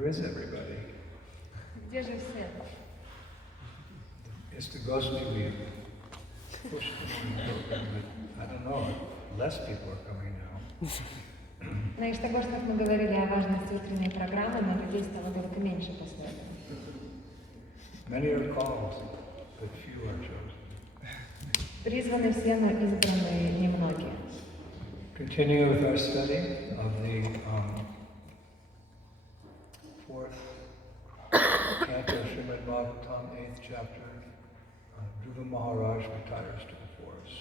Where is everybody? Где же все? Mr. Gosney, we pushed them. I don't know, less people are coming now. На Иштагошнах мы говорили о важности утренней программы, но людей стало только меньше последовательно. Many are called, but few are chosen. Призваны все, но избраны немногие. Continue with our study of the fourth canto of Srimad Bhagavatam, 8th chapter. Dhruva Maharaj retires to the forest.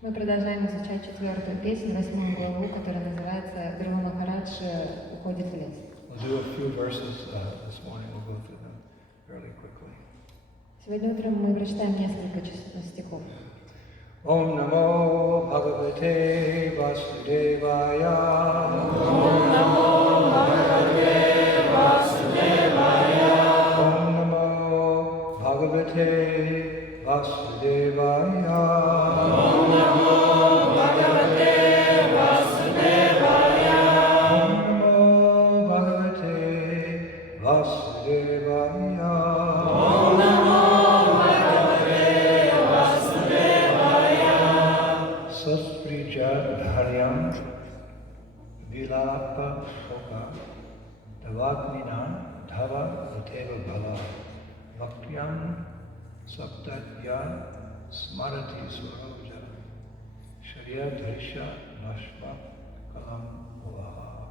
Мы продолжаем изучать 4-ю песню, 8-ю главу, которая называется «Дрива Махарадж уходит в лес». We'll do a few verses this morning. We'll go through them fairly quickly. Сегодня утром мы прочитаем несколько стихов. Om Namo Bhagavate Vasudevaya. Om Namo Bhagavate Vasudevaya. Om Namo Bhagavate Vasudevaya. Om Namo Bhagavate Vasudevaya. Om Namo Bhagavate Vasudevaya. Om Namo Bhagavate Vasudevaya. Sasprija Dharyam Vilapa Shoka Davagninan Dhava Vateva Bhala Bhaktyam Saptatya Smarati Swaroja Shriya Dharisha Nashma Kalam Bhavaha.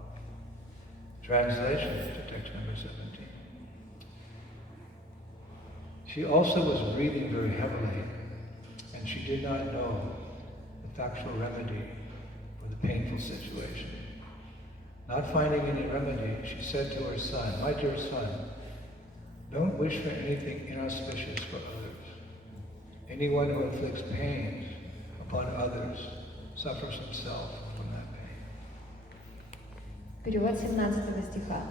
Translation to text number 17. She also was breathing very heavily, and she did not know the factual remedy for the painful situation. Not finding any remedy, she said to her son, "My dear son, don't wish for anything inauspicious for others. Anyone who inflicts pain upon others suffers himself from that pain." Перевод 17 стиха.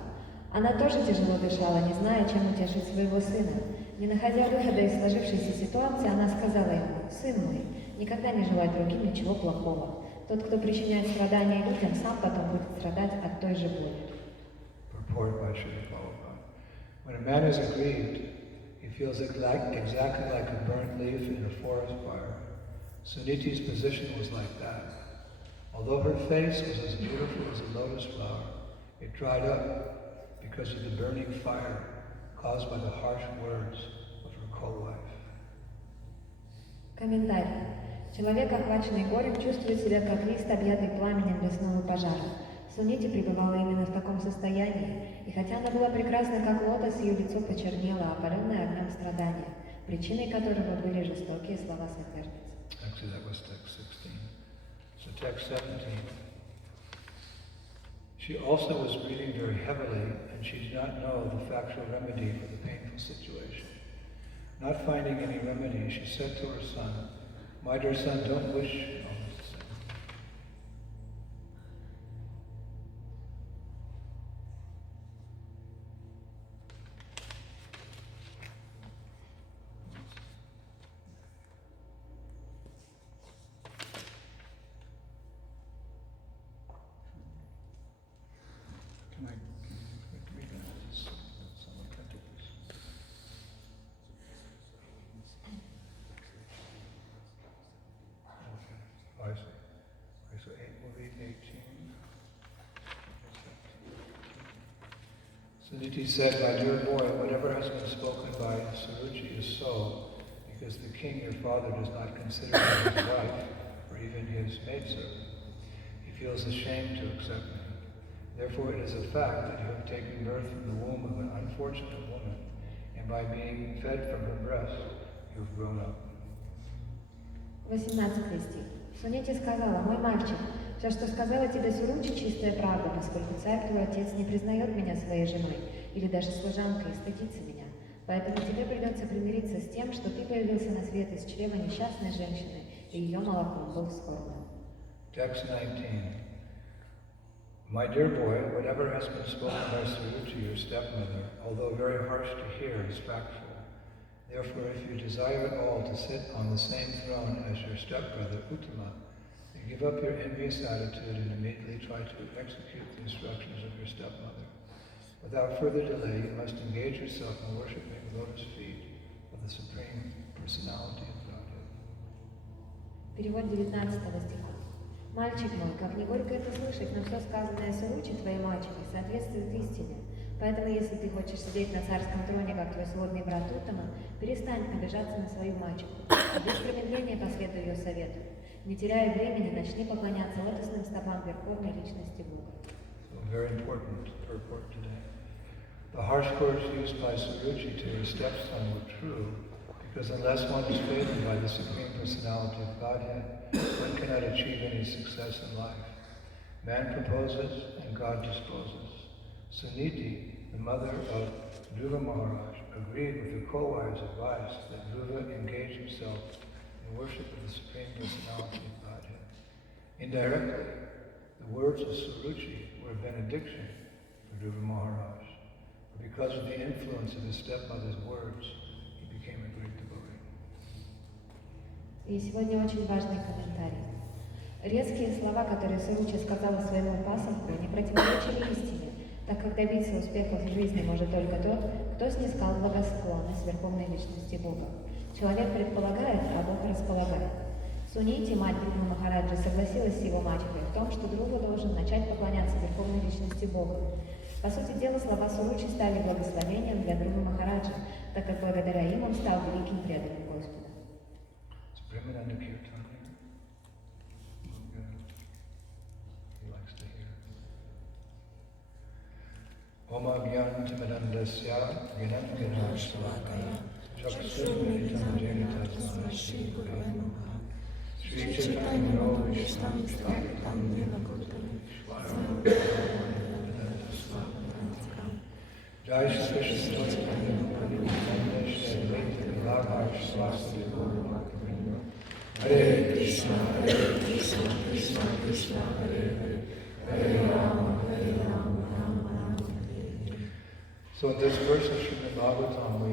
Она тоже тяжело дышала, не зная, чем утешить своего сына. Не находя выхода из сложившейся ситуации, она сказала ему: «Сын мой, никогда не желай другим ничего плохого. Тот, кто причиняет страдания людям, сам потом будет страдать от той же боли». Purport by Shrila. When a man is aggrieved, he feels exactly like a burnt leaf in a forest fire. Suniti's position was like that. Although her face was as beautiful as a lotus flower, it dried up because of the burning fire caused by the harsh words of her co-wife. Комментарий. Человек, охваченный горем, чувствует себя как лист, объятый пламенем лесного пожара. Сунити пребывала именно в таком состоянии, и хотя она была прекрасна, как лотос, ее лицо почернело, опаленное огнем страдания, причиной которого были жестокие слова соперницы. Actually, that was text 16. So text 17. She also was breathing very heavily, and she did not know the factual remedy for the painful situation. Not finding any remedy, she said to her son, "My dear son, don't wish..." Can I read this? Someone can do this. Okay. I see. Okay, so 8 will read 18. Suniti said, "My dear boy, whatever has been spoken by Suruchi is so, because the king, your father, does not consider me his wife, or even his maidservant. He feels ashamed to accept me. Therefore it is a fact that you have taken birth from the womb of an unfortunate woman, and by being fed from her breast, you have grown up." 18 стих. Сунити сказала: «Мой мальчик, все, что сказала тебе Суручи, чистая правда, поскольку царь твой отец не признает меня своей женой, или даже служанкой, и стыдится меня. Поэтому тебе придется примириться с тем, что ты появился на свет из чрева несчастной женщины, и ее молоком был вскормлен». Text 19. My dear boy, whatever has been spoken by Suruchi, your stepmother, although very harsh to hear, is factual. Therefore, if you desire at all to sit on the same throne as your stepbrother Uttama, you give up your envious attitude and immediately try to execute the instructions of your stepmother. Without further delay, you must engage yourself in worshiping the lotus feet of the Supreme Personality of Godhead. Перевод 19 стиха. «Мальчик мой, как не горько это слышать, но все сказанное Суручи, твоей мачехой, соответствует истине. Поэтому, если ты хочешь сидеть на царском троне, как твой сводный брат Уттама, перестань обижаться на свою мачеху. Без промедления последуй ее совету. Не теряя времени, начни поклоняться лотосным стопам Верховной Личности Бога». So very important purport today. The harsh words used by Suruchi to her stepson were true, Because unless one is favored by the Supreme Personality of Godhead, one cannot achieve any success in life. Man proposes and God disposes. Suniti, the mother of Dhruva Maharaj, agreed with the co-wife's advice that Dhruva engage himself in worship of the Supreme Personality of Godhead. Indirectly, the words of Suruchi were a benediction for Dhruva Maharaj. But because of the influence of his stepmother's words, he became a great devotee. И сегодня очень важный комментарий. Резкие слова, которые Суручи сказала своему пасынку, не противоречили истине, так как добиться успехов в жизни может только тот, кто снискал благосклонность Верховной Личности Бога. Человек предполагает, а Бог располагает. Сунити, мать Dhruva Махараджи, согласилась с его мачехой в том, что Dhruva должен начать поклоняться Верховной Личности Бога. По сути дела, слова Суручи стали благословением для Dhruva Махараджа, так как благодаря им он стал великим преданным Господу. Om Agyantimadandasya Gyanatganashvakaya Chakshurmilitam Jena Tasma Shri Gurave Namaha Shri Chaitanya Vishtam Stavitam Nila Gurtami Jai Shri Krishna Chaitanya Prabhupada Shri Advaita Gadadhar Shivasati Guru Bhaktivinoda Hare Krishna Krishna Krishna Hare Hare Hare Rama So in this verse of Srimad Bhagavatam, we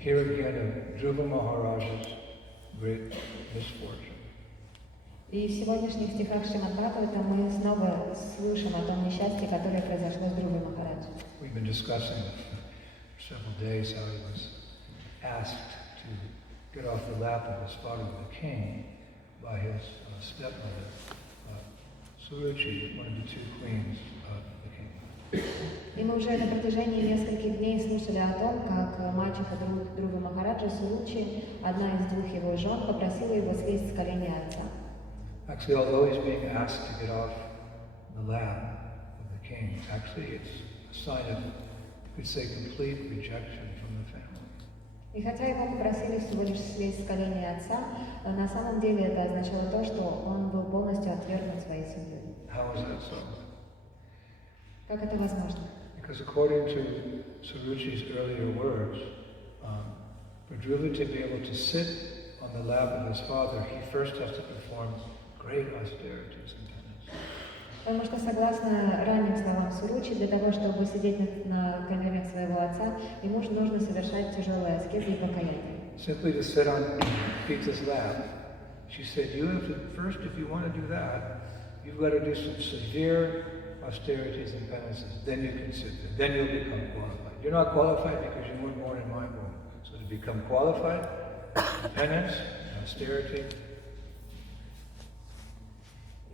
hear again of Dhruva Maharaj's great misfortune. И в сегодняшних стихах Шримад Бхагаватам мы снова слышим о том несчастье, которое произошло с Dhruva Махараджем. We've been discussing for several days how he was asked to get off the lap of his father, the king, by his stepmother, Suruchi, one of the two queens of the kingdom. И мы уже на протяжении нескольких дней слушали о том, как мачеха Dhruva Махараджа Суручи, одна из двух его жен, попросила его слезть с коленей отца. Actually, although he's being asked to get off the lap of the king, actually it's a sign of, you could say, complete rejection from the family. И хотя его попросили всего лишь слезть с коленей отца, на самом деле это означало то, что он был полностью отвергнут своей семьей. How is that so? Как это возможно? Because according to Suruchi's earlier words, for Dhruva to be able to sit on the lap of his father, he first has to perform great austerities and penance. Потому что, согласно ранним словам Суручи, для того, чтобы сидеть на коленях своего отца, ему же нужно совершать тяжелые аскезы и покаяние. Simply to sit on Pita's lap, she said, you have to, first, if you want to do that, you've got to do some severe austerities and penances, then you can sit there, then you'll become qualified. You're not qualified because you weren't born in my womb. So to become qualified, penance, austerity.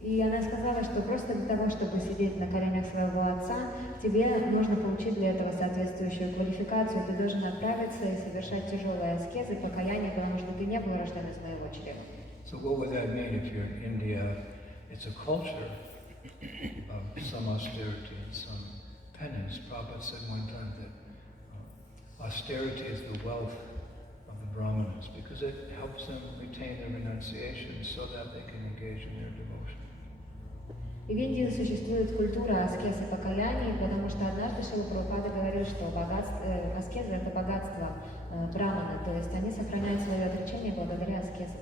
И она сказала, что просто для того, чтобы сидеть на коленях своего отца, тебе нужно получить для этого соответствующую квалификацию, ты должен отправиться и совершать тяжелые аскезы, покаяние, потому что ты не был рожден из моего чрева. So what would that mean if you're in India? It's a culture of some austerity and some penance. Prabhupada said one time that austerity is the wealth of the Brahmanas because it helps them retain their renunciation so that they can engage in their devotion. И в Индии существует культура аскез и покаяний, потому что однажды Шрила Прабхупада говорил, что аскеза — это богатство брамана, то есть они сохраняют свое отречение благодаря аскезам.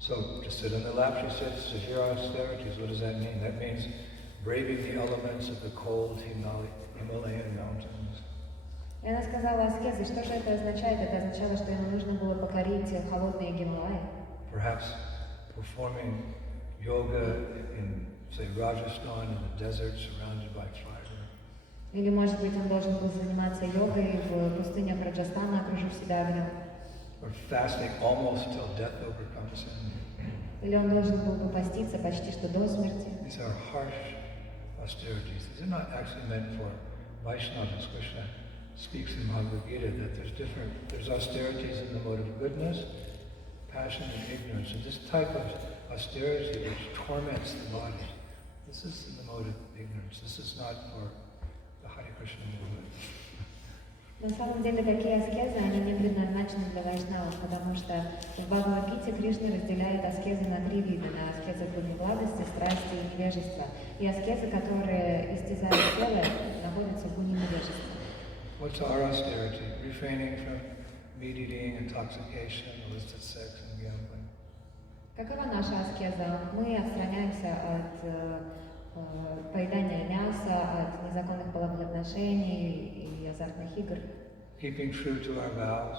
So to sit on the lap, she said, severe austerities. What does that mean? That means braving the elements of the cold Himalayan mountains. И она сказала аскезы. Что же это означает? Это означало, что ему нужно было покорить холодные Гималаи. Perhaps performing yoga in, say, Rajasthan in the desert surrounded by fire. Или, может быть, он должен был заниматься йогой в пустынях Раджастана, окружив себя огнем. Or fasting almost till death overcomes him. Или он должен был бы поститься почти что до смерти. These are harsh austerities. These are not actually meant for Vaishnavas. Krishna speaks in Bhagavad Gita that there's austerities in the mode of goodness, passion, and ignorance. And this type of austerity which torments the body, this is in the mode of ignorance. This is not for the Hare Krishna movement. На самом деле такие аскезы, они не предназначены для вайшнавов, потому что в Бхагавад-гите Кришна разделяет аскезы на 3 вида, на аскезы гуни-благости, страсти и невежества. И аскезы, которые истязают тело, находятся в гуни невежества. What's our austerity? Refraining from meat eating, intoxication, illicit sex and gambling. Какова наша аскеза? Мы отстраняемся от поедания мяса, от незаконных половых отношений и азартных игр. Keeping true to our vows.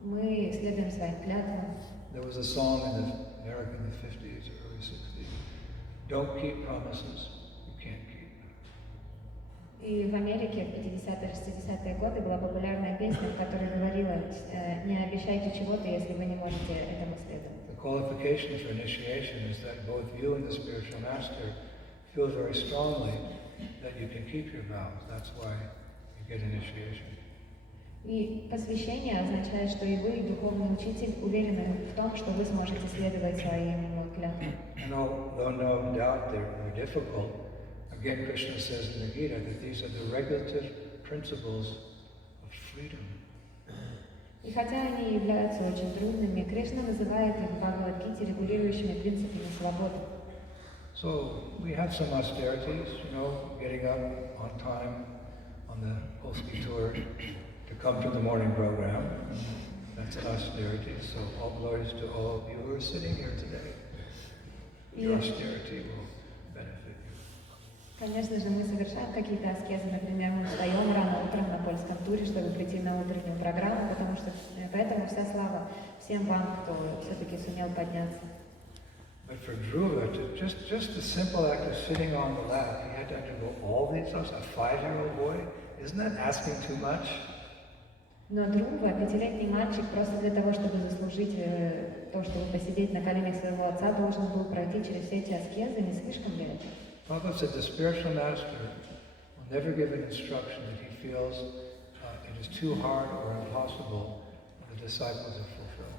Мы следуем своим клятвам. There was a song in America in the 50s or early 60s. Don't keep promises you can't keep. И в Америке в 50-е, 60-е годы была популярная песня, в которой говорила: не обещайте чего-то, если вы не можете этому следовать. The qualification for initiation is that both you and the spiritual master feel very strongly that you can keep your vows. That's why you get initiation. И посвящение означает, что и вы, и духовный учитель, уверены в том, что вы сможете следовать своим клятвам. And although no doubt they're difficult, again Krishna says in the Gita that these are the regulative principles of freedom. И хотя они являются очень трудными, Кришна называет их в Бхагавад-гите регулирующими принципами свободы. So we have some austerities, getting up on time on the PolishTour to come to the morning program. That's an austerity. So all glories to all of you who are sitting here today. Your austerity will benefit you. Конечно же, мы совершаем какие-то аскезы, например, мы встаем рано утром на польском туре, чтобы прийти на утреннюю программу, потому что поэтому вся слава всем вам, кто все-таки сумел подняться. But for Dhruva, just the simple act of sitting on the lap, he had to undergo all these things. A 5-year-old boy, isn't that asking too much? Но Dhruva, 5-летний мальчик, просто для того, чтобы заслужить то, чтобы посидеть на коленях своего отца, должен был пройти через все эти аскезы, не слишком ли это? Prabhupada said the spiritual master will never give an instruction that he feels it is too hard or impossible for the disciple to fulfill.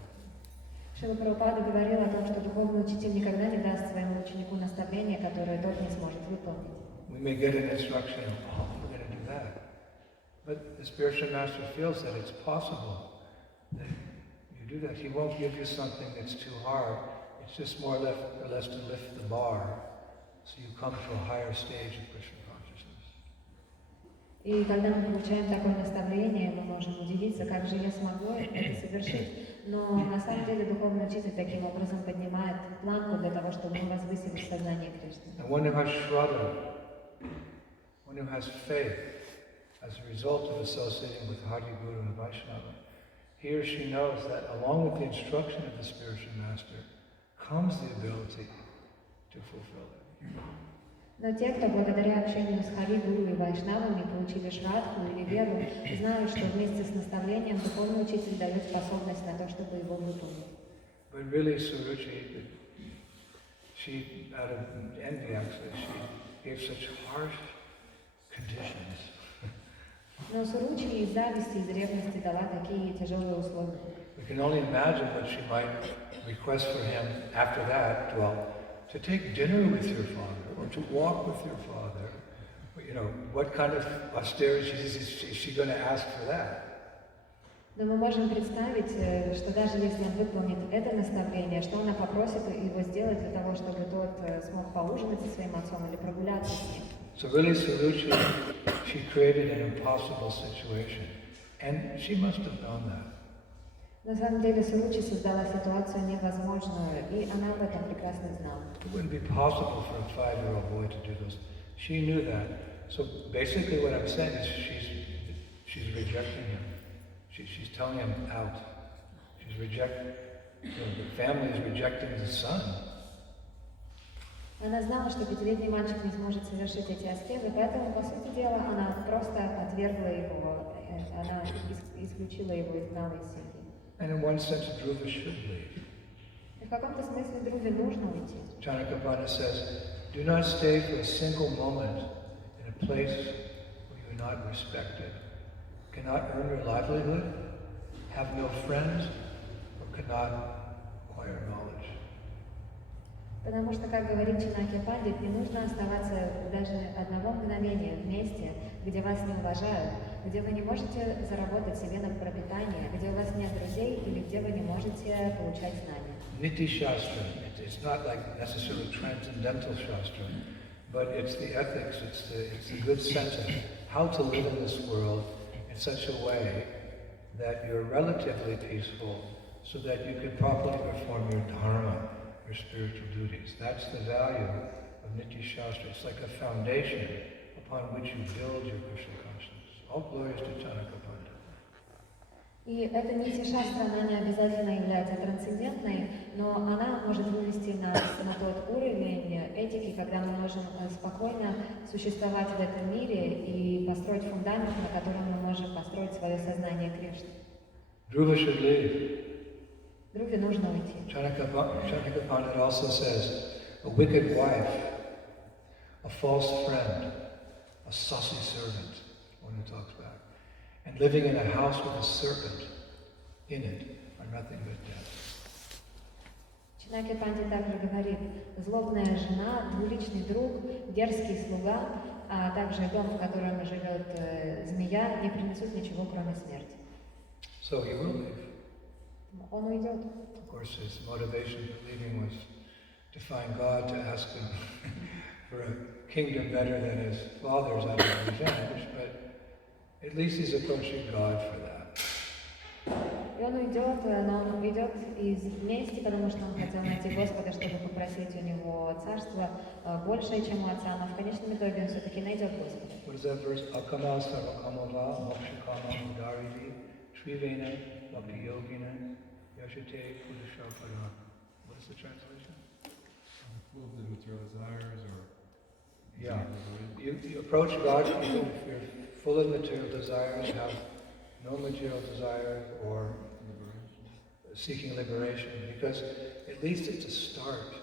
Шрила Прабхупада говорил о том, что духовный учитель никогда не даст своему ученику наставление, которое тот не сможет выполнить. We may get an instruction, we're going to do that. But the spiritual master feels that it's possible that you do that. He won't give you something that's too hard. It's just more or less to lift the bar so you come to a higher stage of Krishna consciousness. И когда мы получаем такое наставление, мы можем удивиться, как же я смогу это совершить. Но на самом деле духовный учитель таким образом поднимает планку для того, чтобы мы возвысились в сознании Кришны. And one who has Shrila, one who has faith as a result of associating with Hari Guru and Vaishnava, he or she knows that along with the instruction of the spiritual master comes the ability to fulfill it. Но те, кто благодаря общению с Хари, Гуру и Вайшнавами получили шрадху или веру, знают, что вместе с наставлением духовный учитель дает способность на то, чтобы его выполнить. But really, Suruchi, she, out of envy actually, she gave such harsh conditions. Но Суручи из зависти, из ревности дала такие тяжелые условия. We can only imagine what she might request for him after that, to take dinner with your father, or to walk with your father. What kind of austerity is she going to ask for that? Но мы можем представить, что даже если он выполнит это наставление, что она попросит его сделать для того, чтобы тот смог поужинать со своим отцом или прогуляться с ним. So really, Suruchi, she created an impossible situation, and she must have known that. На самом деле Суручи создала ситуацию невозможную, и она об этом прекрасно знала. It wouldn't be possible for a 5-year-old boy to do this. She knew that. So basically what I'm saying is she's rejecting him. She's telling him out. She's rejecting, the family is rejecting the son. Она знала, что 5-летний мальчик не сможет совершить эти аскезы, поэтому, по сути дела, она просто отвергла его, она исключила его, изгнала из семьи. And in one sense, Dhruva should leave. И в каком-то смысле Друве нужно уйти. Chanakapana says, do not stay for a single moment in a place where you are not respected, cannot earn your livelihood, have no friends, or cannot acquire knowledge. Потому что, как говорит Чанакья Пандит, не нужно оставаться даже одного мгновения в месте, где вас не уважают, где вы не можете заработать себе на пропитание, где у вас нет друзей или где вы не можете получать знания. Niti Shastra, it's not like necessarily transcendental Shastra, but it's the ethics, it's the good sense of how to live in this world in such a way that you're relatively peaceful so that you can properly perform your dharma, your spiritual duties. That's the value of Niti Shastra. It's like a foundation upon which you build your Krishna consciousness. All glories to Chanaka Pandita. И эта нити шастра, она не обязательно является трансцендентной, но она может вывести нас на тот уровень этики, когда мы можем спокойно существовать в этом мире и построить фундамент, на котором мы можем построить свое сознание Кришны. Dhruva should leave. Друге нужно уйти. Chanaka Pandita also says, a wicked wife, a false friend, a saucy servant, when he talks back, and living in a house with a serpent in it are nothing but death. Чинаки Панди также говорит, злобная жена, двуличный друг, дерзкий слуга, а также дом, в котором живет змея, не принесут ничего, кроме смерти. So he will leave. Он уйдет. Of course, his motivation for leaving was to find God, to ask him for a kingdom better than his father's out of revenge, but at least he's approaching God for that. И он уйдет, но он уйдет из мести, потому что он хотел найти Господа, чтобы попросить у него царство большее, чем у отца, но в конечном итоге он все-таки найдет Господа. What is that verse? Akama sarvakamava mokshikama udaridi trivena bhakti yogina yashate pudushapada. What is the translation? Full of the material desires or... Yeah. You approach God even if you're full of material desires, have no material desires, or seeking liberation, because at least it's a start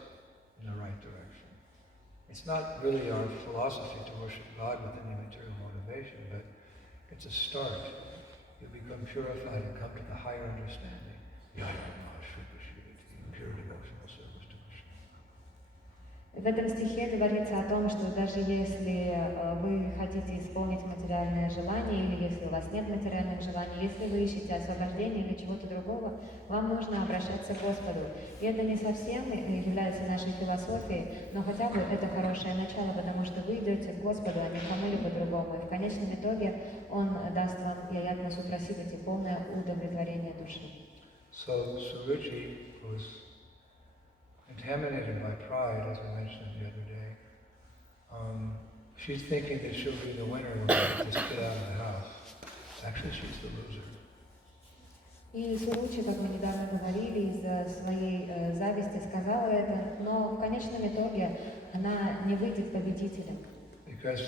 in the right direction. It's not really our philosophy to worship God with any material motivation, but it's a start. You become purified and come to the higher understanding. Pure devotional service to Krishna. В этом стихе говорится о том, что даже если вы хотите исполнить материальное желание, или если у вас нет материальных желаний, если вы ищете освобождения или чего-то другого, вам нужно обращаться к Господу. И это не совсем является нашей философией, но хотя бы это хорошее начало, потому что вы идете к Господу, а не кому-либо другому. И в конечном итоге Он даст вам яятна супрасивати, полное удовлетворение души. So Suruchi was contaminated by pride, as I mentioned the other day. She's thinking that she'll be the winner when she just get out of the house. Actually, she's the loser. И Суручи, как мы недавно говорили, из-за своей зависти сказала это, но в конечном итоге она не выйдет победителем. Because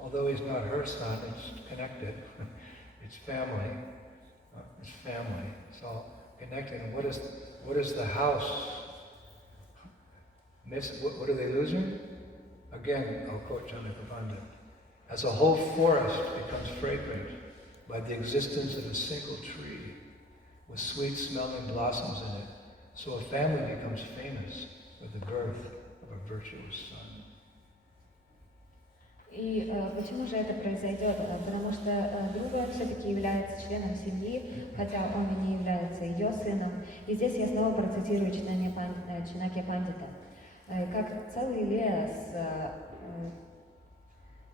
although he's not her son, it's connected. It's family. It's family. It's all connected. And what is the house? What are they losing? Again, I'll quote Chanaka Pandita. As a whole forest becomes fragrant by the existence of a single tree with sweet-smelling blossoms in it, so a family becomes famous with the birth of a virtuous son. И почему же это произойдет? Потому что Друга все-таки является членом семьи, хотя он и не является ее сыном. И здесь я снова процитирую Чинаки Пандита. Как целый лес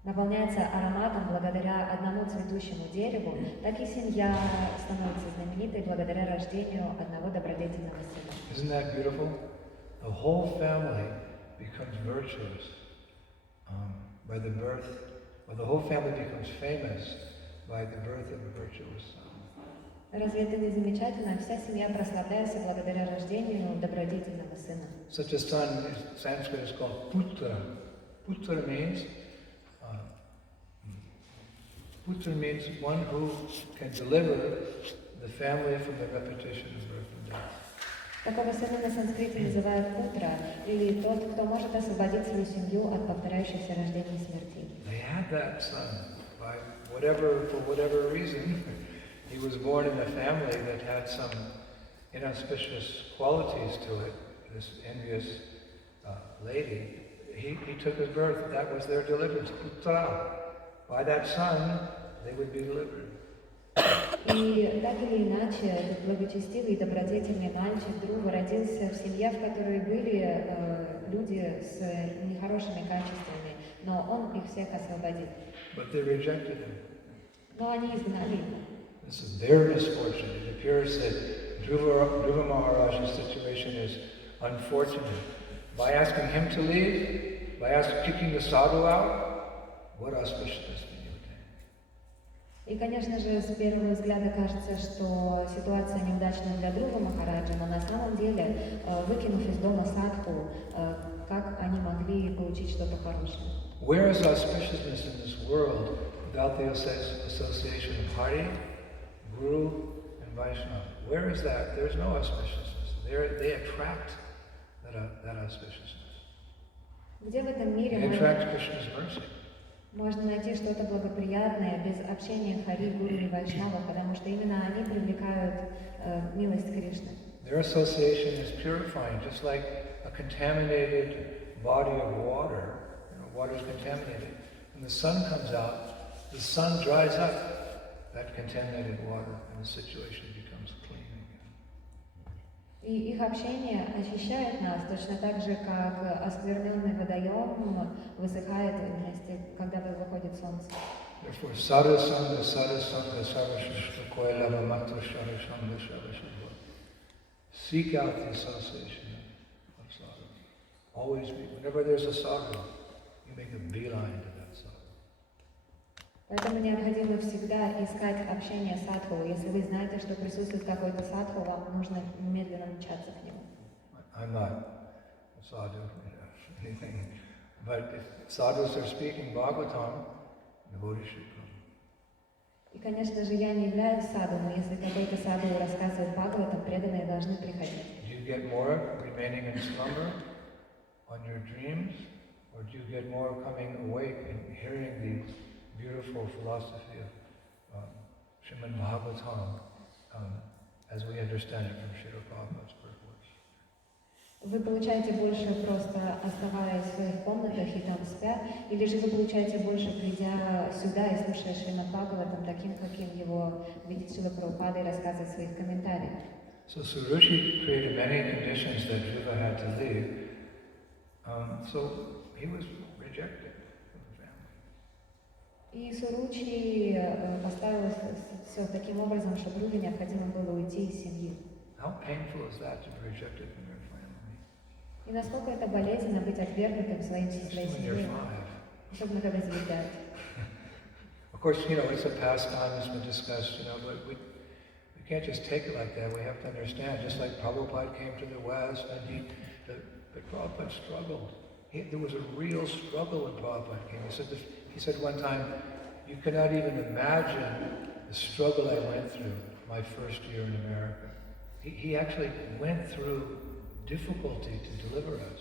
наполняется ароматом благодаря одному цветущему дереву, так и семья становится знаменитой благодаря рождению одного добродетельного сына. Isn't that beautiful? The whole family becomes virtuous by the birth, or the whole family becomes famous by the birth of a virtuous son. Разве это не замечательно? Вся семья прославляется благодаря рождению добродетельного сына. Such a son, in Sanskrit, is called putra. Putra means one who can deliver the family from the repetition of birth and death. Такого сына на санскрите называют путра, или тот, кто может освободить свою семью от повторяющихся рождений и смертей. They had that son for whatever reason. He was born in a family that had some inauspicious qualities to it. This envious lady, he took his birth. That was their deliverance. Putra. By that son, they would be delivered. И так или иначе, этот благочестивый и добродетельный мальчик Друва родился в семье, в которой были люди с нехорошими качествами, но он их всех освободил. But they rejected him. Но они изгнали его. This is their misfortune. It appears that Dhruva Maharaj's situation is unfortunate. By asking him to leave, by kicking the sadhu out, what auspiciousness can you attain? И, конечно же, с первого взгляда кажется, что ситуация неудачная для Друва Махараджа, но на самом деле, выкинув из дома садху, как они могли получить что-то хорошее? Where is auspiciousness in this world without the association of Hari, Guru, and Vaishnava? Where is that? There's no auspiciousness. They attract that auspiciousness. Где в этом мире They attract Krishna's mercy. можно найти что-то благоприятное без общения Хари, Гуру и Вайшнава, потому что именно они привлекают милость Кришны. Their association is purifying, just like a contaminated body of water. Water is contaminated. When the sun comes out, the sun dries up that contaminated water, and the situation becomes clean again. И их общение очищает нас, точно так же, как оскверненный водоем высыхает вместе, когда выходит солнце. Therefore, sadhu sangha sarvashrishta koilava matra sharashanga sharashadva. Seek out the association of sadhu. Always be. Whenever there's a sadhu, you make a beeline to that sadhu. Поэтому необходимо всегда искать общение с садху. Если вы знаете, что присутствует какой-то садху, вам нужно немедленно мчаться к нему. I'm not a sadhu, anything. But if sadhus are speaking Bhagavatam, devotees should come. И, конечно же, я не являюсь саду, но если какой-то саду рассказывает Бхагаватам, преданные должны приходить. Do you get more remaining in slumber on your dreams, or do you get more coming awake and hearing the beautiful philosophy of Srimad Bhagavatam as we understand it from Srila Prabhupada's birth words? Вы получаете больше просто оставаясь в своих комнатах и там спя, или же вы получаете больше, придя сюда и слушая Шримад Бхагаватам таким, каким его видит Шрила Прабхупада и рассказывает в своих комментариях. So Suruchi created many conditions that Dhruva had to leave, so he was rejected from the family. И Суручи поставил все таким образом, что Друве необходимо было уйти из семьи. How painful is that to be rejected from your family? И насколько это болезненно быть отвергнутым своей Especially when you're семьей, 5. особенно когда тебе 5. Of course, it's a pastime that's been discussed, but we can't just take it like that. We have to understand, just like Prabhupada came to the West, and but Prabhupada struggled. There was a real struggle when Prabhupada came. He said one time, you cannot even imagine the struggle I went through my first year in America. He actually went through difficulty to deliver us.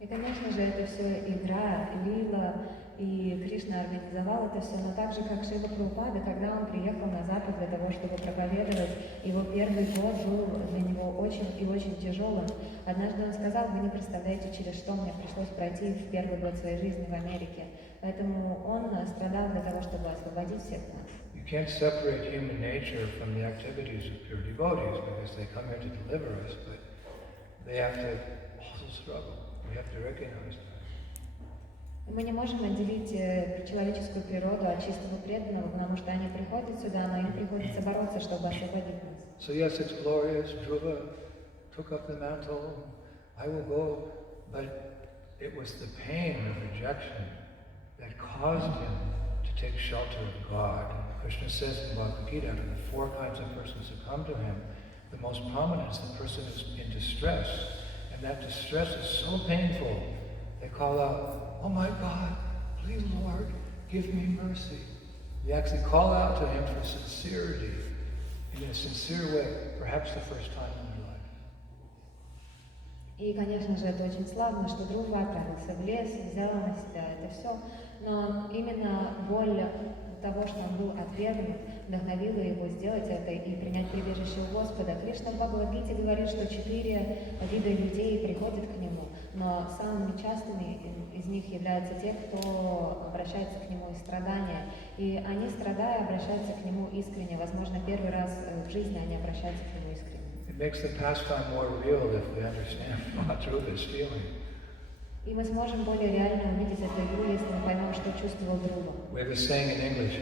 И, конечно же, это все игра, лила, и Кришна организовал это все, но так же, как Шрила Прабхупада, когда он приехал на Запад для того, чтобы проповедовать, его первый год был для него очень и очень тяжелым. Однажды он сказал: вы не представляете, через что мне пришлось пройти в первый год своей жизни в Америке. Поэтому он страдал для того, чтобы освободить всех нас. You can't separate human nature from the activities of pure devotees because they come here to deliver us, but they have to also struggle. We have to recognize that. Мы не можем отделить человеческую природу от чистого преданного, потому что они приходят сюда, но им приходится бороться, чтобы освободить нас. So yes, it's glorious. Dhruva took up the mantle. I will go, but it was the pain of rejection that caused him to take shelter of God. Krishna says in Bhagavad Gita, of the 4 kinds of persons who come to him, the most prominent is the person who's in distress, and that distress is so painful. They call out, "Oh my God, please Lord, give me mercy." They actually call out to him for sincerity, in a sincere way, perhaps the first time in their life. И, конечно же, это очень славно, что Друва отправился в лес, взял на себя это все, но именно боль того, что он был отвергнут, вдохновило его сделать это и принять прибежище у Господа. Кришна в Бхагавад-гите говорит, что 4 вида людей приходят к нему, но самыми частыми из них являются те, кто обращается к нему из страдания. И они, страдая, обращаются к нему искренне. Возможно, первый раз в жизни они обращаются к нему искренне. It makes the pastime more real if we understand what truth is feeling. И мы сможем более реально увидеть эту игру, если мы поймем, что чувствовал друга. We have a saying in English,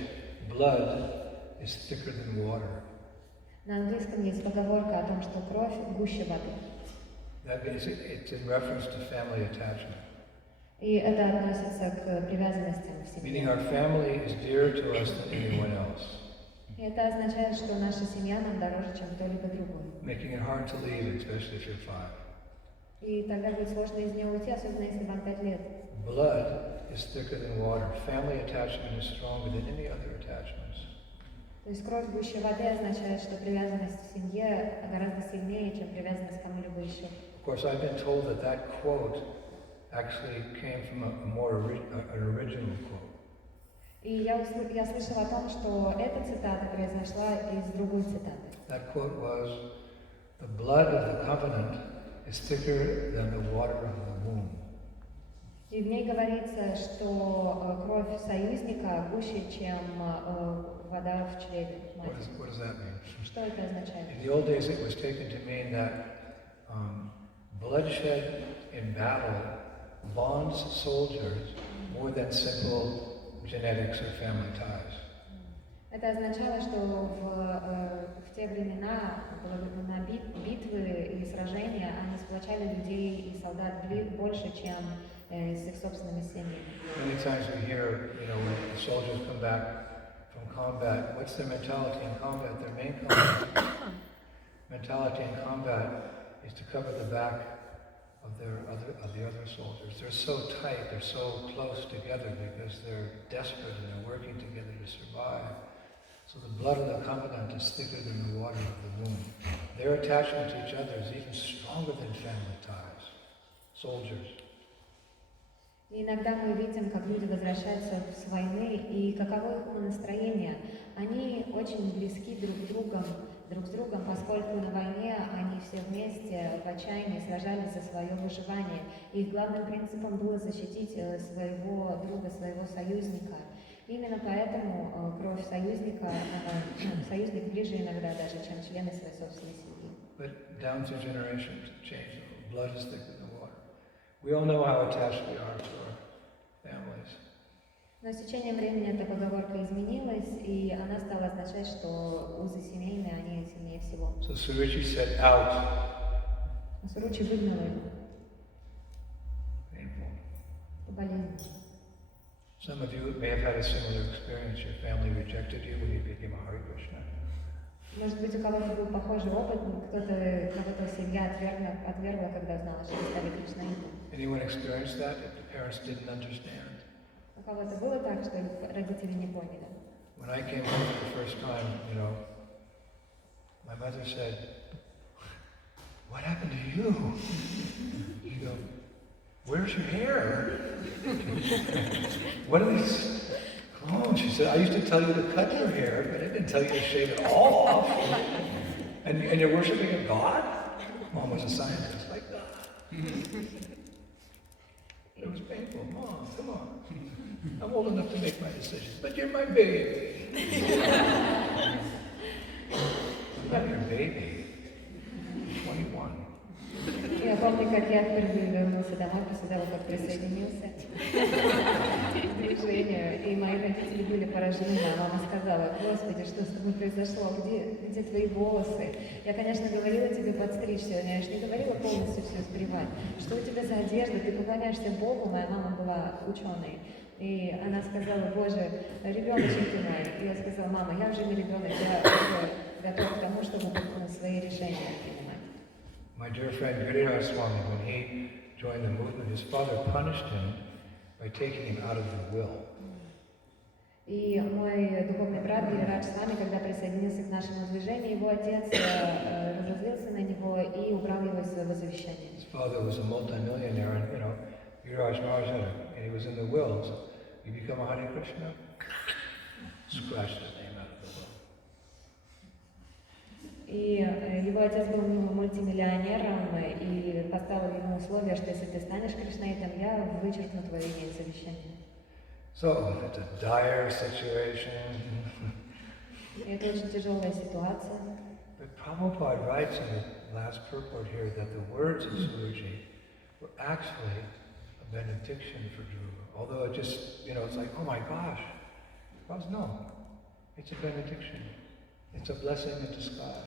blood is thicker than water. На английском есть поговорка о том, что кровь гуще воды. That means it's in reference to family attachment. И это относится к привязанностям в Meaning семье. our family is dearer to us than anyone else. И это означает, что наша семья нам дороже, чем кто-либо другой. Making it hard to leave, especially if you're 5. И тогда будет сложно из нее уйти, особенно если вам 5 лет. Blood is thicker than water. Family attachment is stronger than any other attachments. То есть кровь гуще воды означает, что привязанность в семье гораздо сильнее, чем привязанность к кому-либо еще. Of course, I've been told that that quote actually came from an original quote. И я слышала о том, что эта цитата произошла из другой цитаты. That quote was, "The blood of the covenant is thicker than the water of the womb." И в ней говорится, что кровь союзника гуще, чем вода в чреве матери. What does that mean? Что это означает? In the old days, it was taken to mean that bloodshed in battle bonds soldiers more than simple genetics or family ties. Это означало, что в те времена, на битвы и сражения, они сплочали людей и солдат больше, чем с их собственными семьями. Many times we hear, when the soldiers come back from combat, what's their mentality in combat? Their main mentality in combat is to cover the back of the other soldiers. They're so tight, they're so close together because they're desperate and they're working together to survive. So the blood of the covenant is thicker than the water of the womb. Their attachment to each other is even stronger than family ties. Soldiers. И иногда мы видим, как люди возвращаются с войны, и каково их настроение. Они очень близки друг с другом, поскольку на войне они все вместе в отчаянии сражались за свое выживание. И их главным принципом было защитить своего друга, своего союзника. Именно поэтому кровь союзника, союзник ближе иногда даже, чем члены своей собственной семьи. But down through generations, it changed. Blood is thicker than water. We all know how attached we are to our families. Но с течением времени эта поговорка изменилась, и она стала означать, что узы семейные, они сильнее всего. So Suruchi said, out. Суручи выгнала его Painful. по болезни. Some of you may have had a similar experience. Your family rejected you when you became a Hare Krishna. Может быть, у кого-то был похожий опыт, кого-то семья отвергла, когда узнала, что вы стали кришнаитом. Anyone experienced that? If the parents didn't understand? У кого-то было так, что их родители не поняли. When I came home for the first time, my mother said, "What happened to you?" You go, "Where's your hair? What are these clones?" She said, "I used to tell you to cut your hair, but I didn't tell you to shave it all off. And you're worshiping a god?" Mom was a scientist, like God. It was painful. Mom, come on. I'm old enough to make my decisions, but you're my baby. I'm not your baby. I'm 21. Я помню, как я впервые вернулся домой после того, как присоединился к движению, и мои родители были поражены. Моя мама сказала: "Господи, что с тобой произошло? Где твои волосы? Я, конечно, говорила тебе подстричься, но я же не говорила полностью все сбривать. Что у тебя за одежда? Ты поклоняешься Богу?" Моя мама была ученой. И она сказала: "Боже, ребеночек ты мой." И я сказала: "Мама, я уже не ребенок, я уже готов к тому, чтобы свои решения принимать." My dear friend Swami, when he joined the movement, his father punished him by taking him out of the will. И мой духовный брат Гиридхарадж Свами, когда присоединился к нашему движению, его отец разозлился на него и убрал его из своего завещания. His father was a multimillionaire, and Giridhar Maharaj had and he was in the will. So you become a Hare Krishna, scratch his name out of the will. И его отец был мультимиллионером и поставил ему условие, что если ты станешь Кришнаитом, я вычеркну твое имя из завещания. So it's a dire situation. И это очень тяжелая ситуация. But Prabhupada writes in the last purport here that the words of Suruji were actually a benediction for Dhruva. Although it just, it's like, oh my gosh. Well, no, it's a benediction. It's a blessing in disguise.